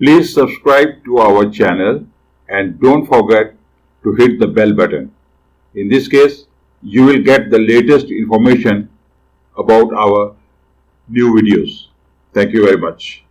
Please subscribe to our channel and don't forget to hit the bell button. In this case, you will get the latest information about our new videos. Thank you very much.